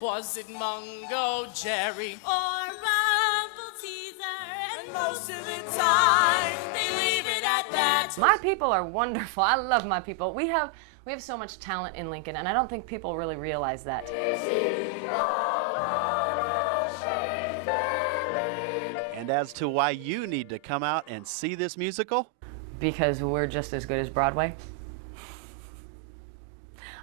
Was it Mungo Jerry or Rumble Teaser? and most of the time they leave it at that. My people are wonderful. I love my people. We have so much talent in Lincoln, and I don't think people really realize that. And as to why you need to come out and see this musical? Because we're just as good as Broadway.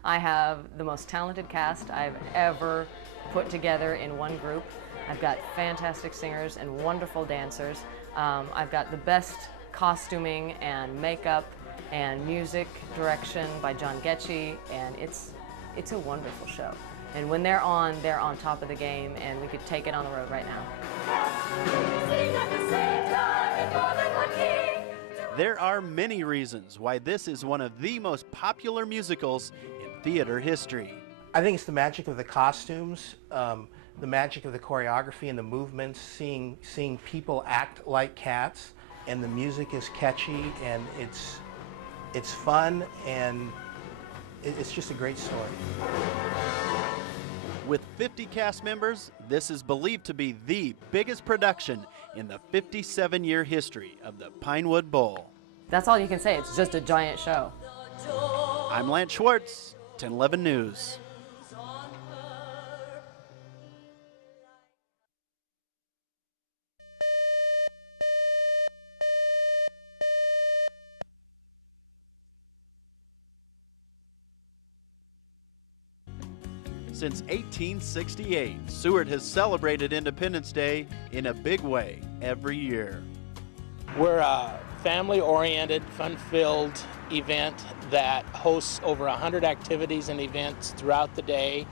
I have the most talented cast I've ever put together in one group. I've got fantastic singers and wonderful dancers. I've got the best costuming and makeup and music direction by John Getchy, and it's a wonderful show. And when they're on top of the game, and we could take it on the road right now. There are many reasons why this is one of the most popular musicals in theater history. I think it's the magic of the costumes, the magic of the choreography and the movements, seeing people act like cats, and the music is catchy, and it's fun, and it's just a great story. With 50 cast members, this is believed to be the biggest production in the 57-year history of the Pinewood Bowl. That's all you can say. It's just a giant show. I'm Lance Schwartz, 1011 News. Since 1868, Seward has celebrated Independence Day in a big way every year. We're a family-oriented, fun-filled event that hosts over 100 activities and events throughout the day.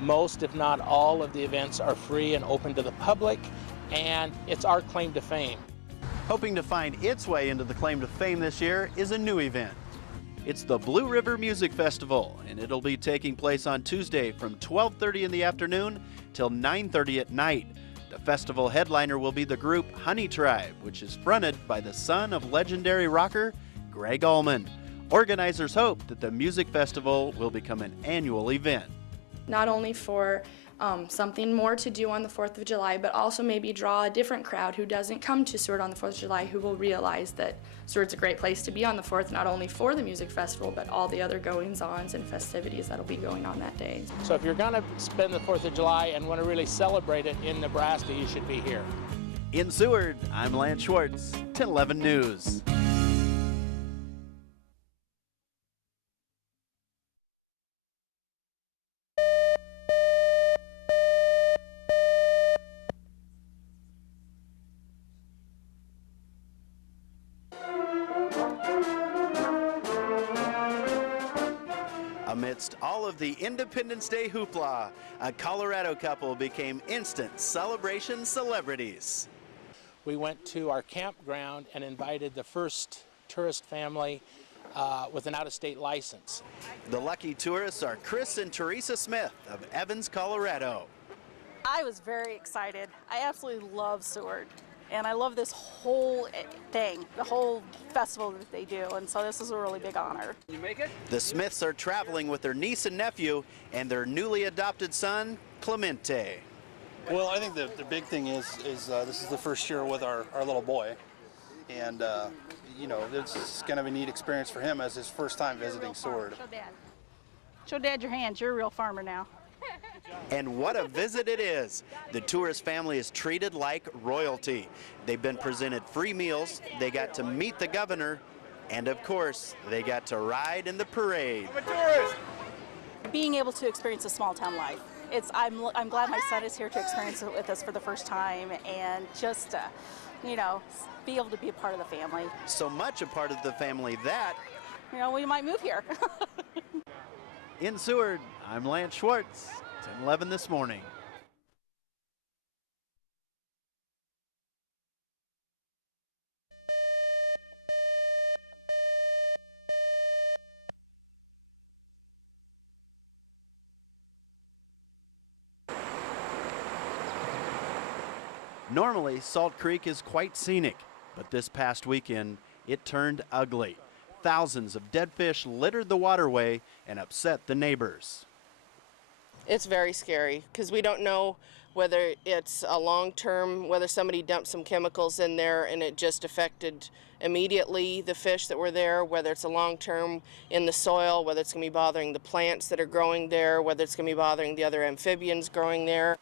Most, if not all, of the events are free and open to the public, and it's our claim to fame. Hoping to find its way into the claim to fame this year is a new event. It's the Blue River Music Festival, and it'll be taking place on Tuesday from 12:30 in the afternoon till 9:30 at night. The festival headliner will be the group Honey Tribe, which is fronted by the son of legendary rocker Greg Allman. Organizers hope that the music festival will become an annual event. Not only for something more to do on the 4th of July, but also maybe draw a different crowd who doesn't come to Seward on the 4th of July, who will realize that Seward's a great place to be on the 4th, not only for the music festival, but all the other goings-ons and festivities that'll be going on that day. So if you're going to spend the 4th of July and want to really celebrate it in Nebraska, you should be here. In Seward, I'm Lance Schwartz, 1011 News. Amidst all of the Independence Day hoopla, a Colorado couple became instant celebration celebrities. We went to our campground and invited the first tourist family with an out-of-state license. The lucky tourists are Chris and Teresa Smith of Evans, Colorado. I was very excited. I absolutely love Seward, and I love this whole thing, the whole festival that they do, and so this is a really big honor. You make it? The Smiths are traveling with their niece and nephew and their newly adopted son, Clemente. Well, I think the big thing is this is the first year with our little boy, and you know, it's kind of a neat experience for him as his first time visiting Seward. Show Dad. Show Dad your hands. You're a real farmer now. And what a visit it is. The tourist family is treated like royalty. They've been presented free meals, they got to meet the governor, and of course, they got to ride in the parade. I'm a tourist. Being able to experience a small town life. I'm glad my son is here to experience it with us for the first time, and just you know, be able to be a part of the family. So much a part of the family that, You know, we might move here. in Seward, I'm Lance Schwartz, 1011 This Morning. Normally, Salt Creek is quite scenic, but this past weekend, it turned ugly. Thousands of dead fish littered the waterway and upset the neighbors. It's very scary because we don't know whether it's a long-term, whether somebody dumped some chemicals in there and it just affected immediately the fish that were there, whether it's a long-term in the soil, whether it's going to be bothering the plants that are growing there, whether it's going to be bothering the other amphibians growing there.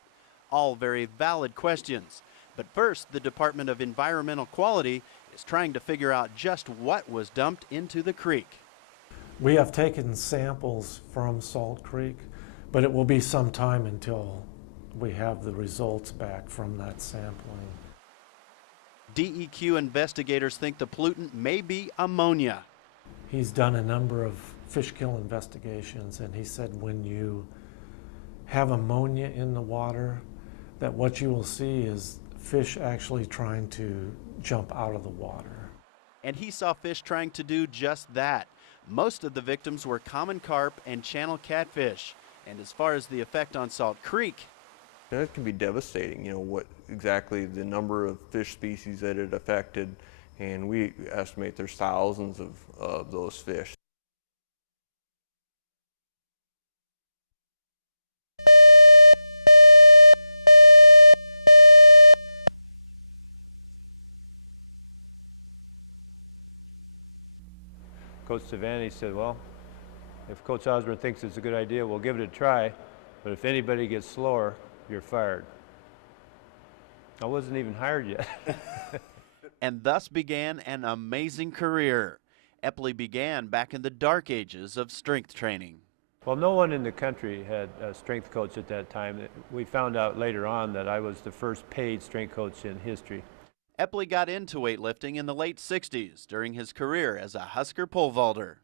All very valid questions. But first, the Department of Environmental Quality is trying to figure out just what was dumped into the creek. We have taken samples from Salt Creek, but it will be some time until we have the results back from that sampling. DEQ investigators think the pollutant may be ammonia. He's done a number of fish kill investigations, and he said when you have ammonia in the water, that what you will see is fish actually trying to jump out of the water. And he saw fish trying to do just that. Most of the victims were common carp and channel catfish. And as far as the effect on Salt Creek, it can be devastating, you know, what exactly the number of fish species that it affected, and we estimate there's thousands of those fish. Coach Savani said, well, if Coach Osborne thinks it's a good idea, we'll give it a try, but if anybody gets slower, you're fired. I wasn't even hired yet. And thus began an amazing career. Epley began back in the dark ages of strength training. Well, no one in the country had a strength coach at that time. We found out later on that I was the first paid strength coach in history. Epley got into weightlifting in the late 60s during his career as a Husker pole vaulter.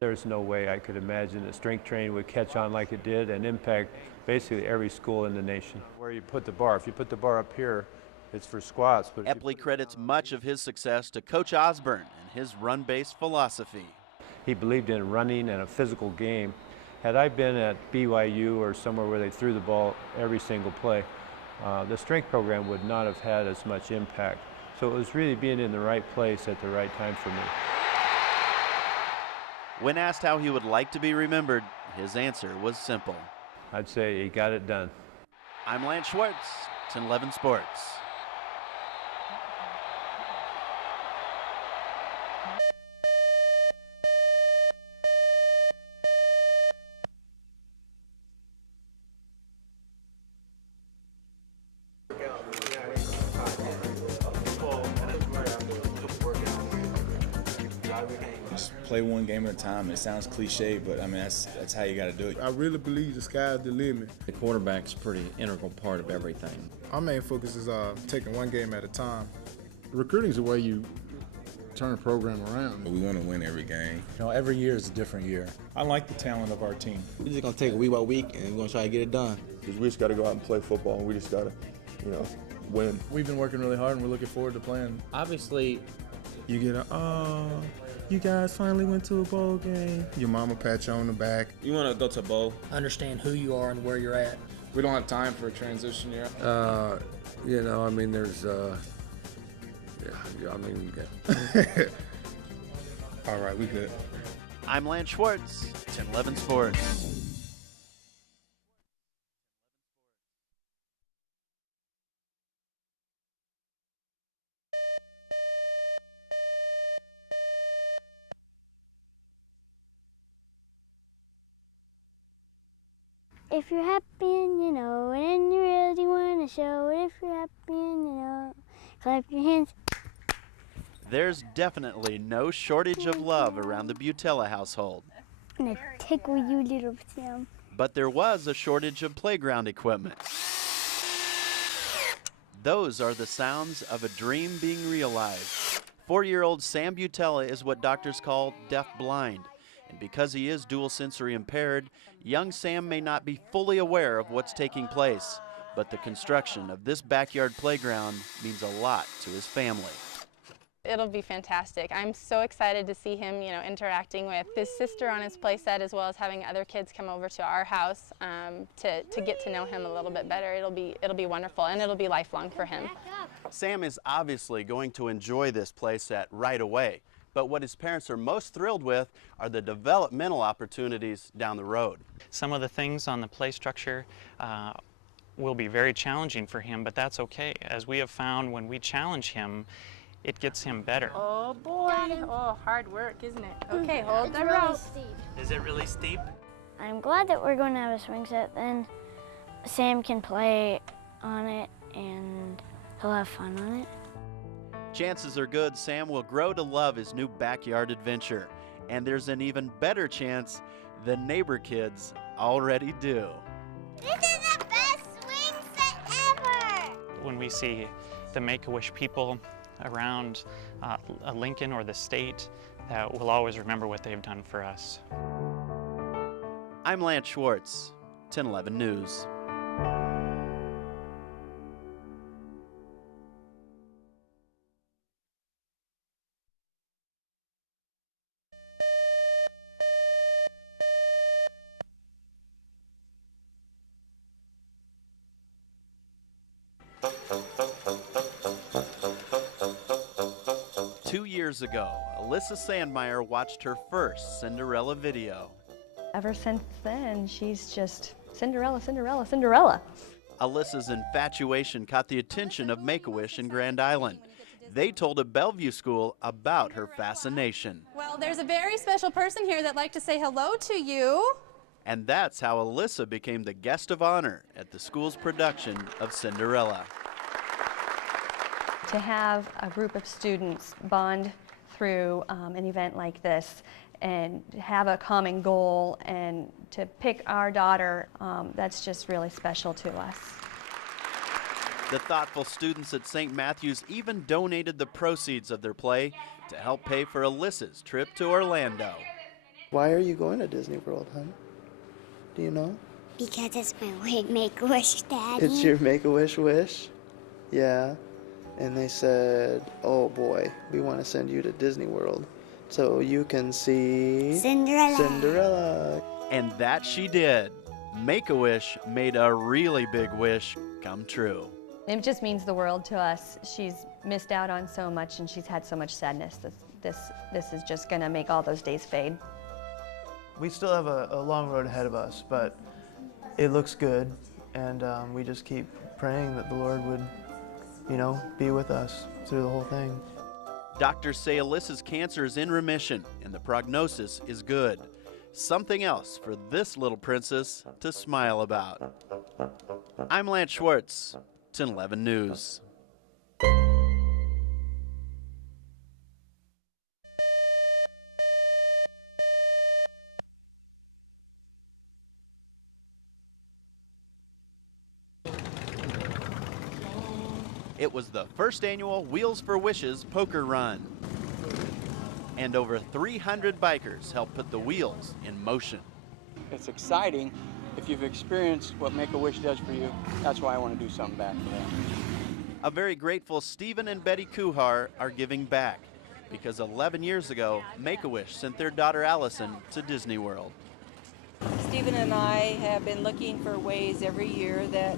There's no way I could imagine that strength training would catch on like it did and impact basically every school in the nation. Where you put the bar, if you put the bar up here, it's for squats. But Epley credits much of his success to Coach Osborne and his run-based philosophy. He believed in running and a physical game. Had I been at BYU or somewhere where they threw the ball every single play, the strength program would not have had as much impact. So it was really being in the right place at the right time for me. When asked how he would like to be remembered, his answer was simple. I'd say he got it done. I'm Lance Schwartz, 1011 Sports. Play one game at a time. It sounds cliche, but I mean that's how you got to do it. I really believe the sky's the limit. The quarterback's a pretty integral part of everything. Our main focus is taking one game at a time. Recruiting is the way you turn a program around. We want to win every game. You know, every year is a different year. I like the talent of our team. We're just gonna take it week by week, and we're gonna try to get it done. Because we just got to go out and play football, and we just got to, win. We've been working really hard, and we're looking forward to playing. Obviously, you get you guys finally went to a bowl game. Your mama pat you on the back. You want to go to a bowl. Understand who you are and where you're at. We don't have time for a transition year. There's, All right, we good. I'm Lance Schwartz, 1011 Sports. If you're happy and you know it, and you really want to show it, if you're happy and you know it, clap your hands. There's definitely no shortage of love around the Butella household. I'm gonna tickle you, little Sam. But there was a shortage of playground equipment. Those are the sounds of a dream being realized. 4-year-old Sam Butella is what doctors call deaf-blind. And because he is dual sensory impaired, young Sam may not be fully aware of what's taking place. But the construction of this backyard playground means a lot to his family. It'll be fantastic. I'm so excited to see him, interacting with his sister on his play set, as well as having other kids come over to our house to get to know him a little bit better. It'll be wonderful, and it'll be lifelong for him. Sam is obviously going to enjoy this play set right away. But what his parents are most thrilled with are the developmental opportunities down the road. Some of the things on the play structure will be very challenging for him, but that's okay. As we have found, when we challenge him, it gets him better. Oh boy, oh, hard work, isn't it? Okay, hold the rope. Is it really steep? I'm glad that we're going to have a swing set, then Sam can play on it and he'll have fun on it. Chances are good Sam will grow to love his new backyard adventure. And there's an even better chance the neighbor kids already do. This is the best swing set ever! When we see the Make-A-Wish people around Lincoln or the state, that we'll always remember what they've done for us. I'm Lance Schwartz, 1011 News. Years ago, Alyssa Sandmeyer watched her first Cinderella video. Ever since then, she's just Cinderella, Cinderella, Cinderella. Alyssa's infatuation caught the attention of Make-A-Wish in Grand Island. They told a Bellevue school about her fascination. Well, there's a very special person here that'd like to say hello to you. And that's how Alyssa became the guest of honor at the school's production of Cinderella. To have a group of students bond through an event like this and have a common goal and to pick our daughter, that's just really special to us. The thoughtful students at St. Matthew's even donated the proceeds of their play to help pay for Alyssa's trip to Orlando. Why are you going to Disney World, hon? Do you know? Because it's my Make-A-Wish, Daddy. It's your Make-A-Wish wish? Yeah. And they said, oh boy, we want to send you to Disney World so you can see Cinderella. And that she did. Make-A-Wish made a really big wish come true. It just means the world to us. She's missed out on so much and she's had so much sadness. This is just going to make all those days fade. We still have a long road ahead of us, but it looks good. And we just keep praying that the Lord would, be with us through the whole thing. Doctors say Alyssa's cancer is in remission and the prognosis is good. Something else for this little princess to smile about. I'm Lance Schwartz, 1011 News. It was the first annual Wheels for Wishes poker run. And over 300 bikers helped put the wheels in motion. It's exciting. If you've experienced what Make-A-Wish does for you, that's why I want to do something back for them. A very grateful Stephen and Betty Kuhar are giving back because 11 years ago, Make-A-Wish sent their daughter Allison to Disney World. Stephen and I have been looking for ways every year that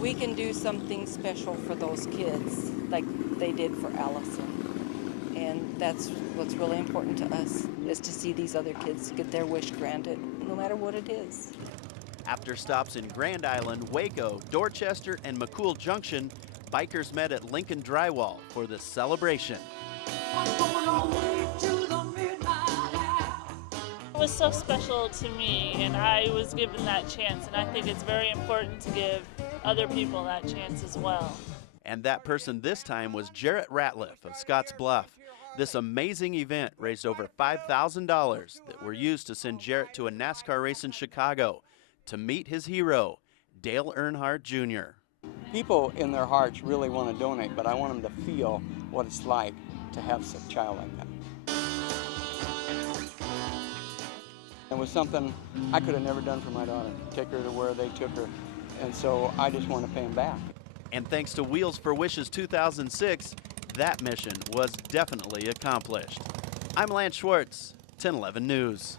we can do something special for those kids like they did for Allison. And that's what's really important to us, is to see these other kids get their wish granted, no matter what it is. After stops in Grand Island, Waco, Dorchester, and McCool Junction, bikers met at Lincoln Drywall for the celebration. It was so special to me, and I was given that chance, and I think it's very important to give other people that chance as well. And that person this time was Jarrett Ratliff of Scotts Bluff. This amazing event raised over $5,000 that were used to send Jarrett to a NASCAR race in Chicago to meet his hero, Dale Earnhardt Jr. People in their hearts really want to donate, but I want them to feel what it's like to have a child like that. It was something I could have never done for my daughter, take her to where they took her. And so I just want to pay them back. And thanks to Wheels for Wishes 2006, that mission was definitely accomplished. I'm Lance Schwartz, 1011 News.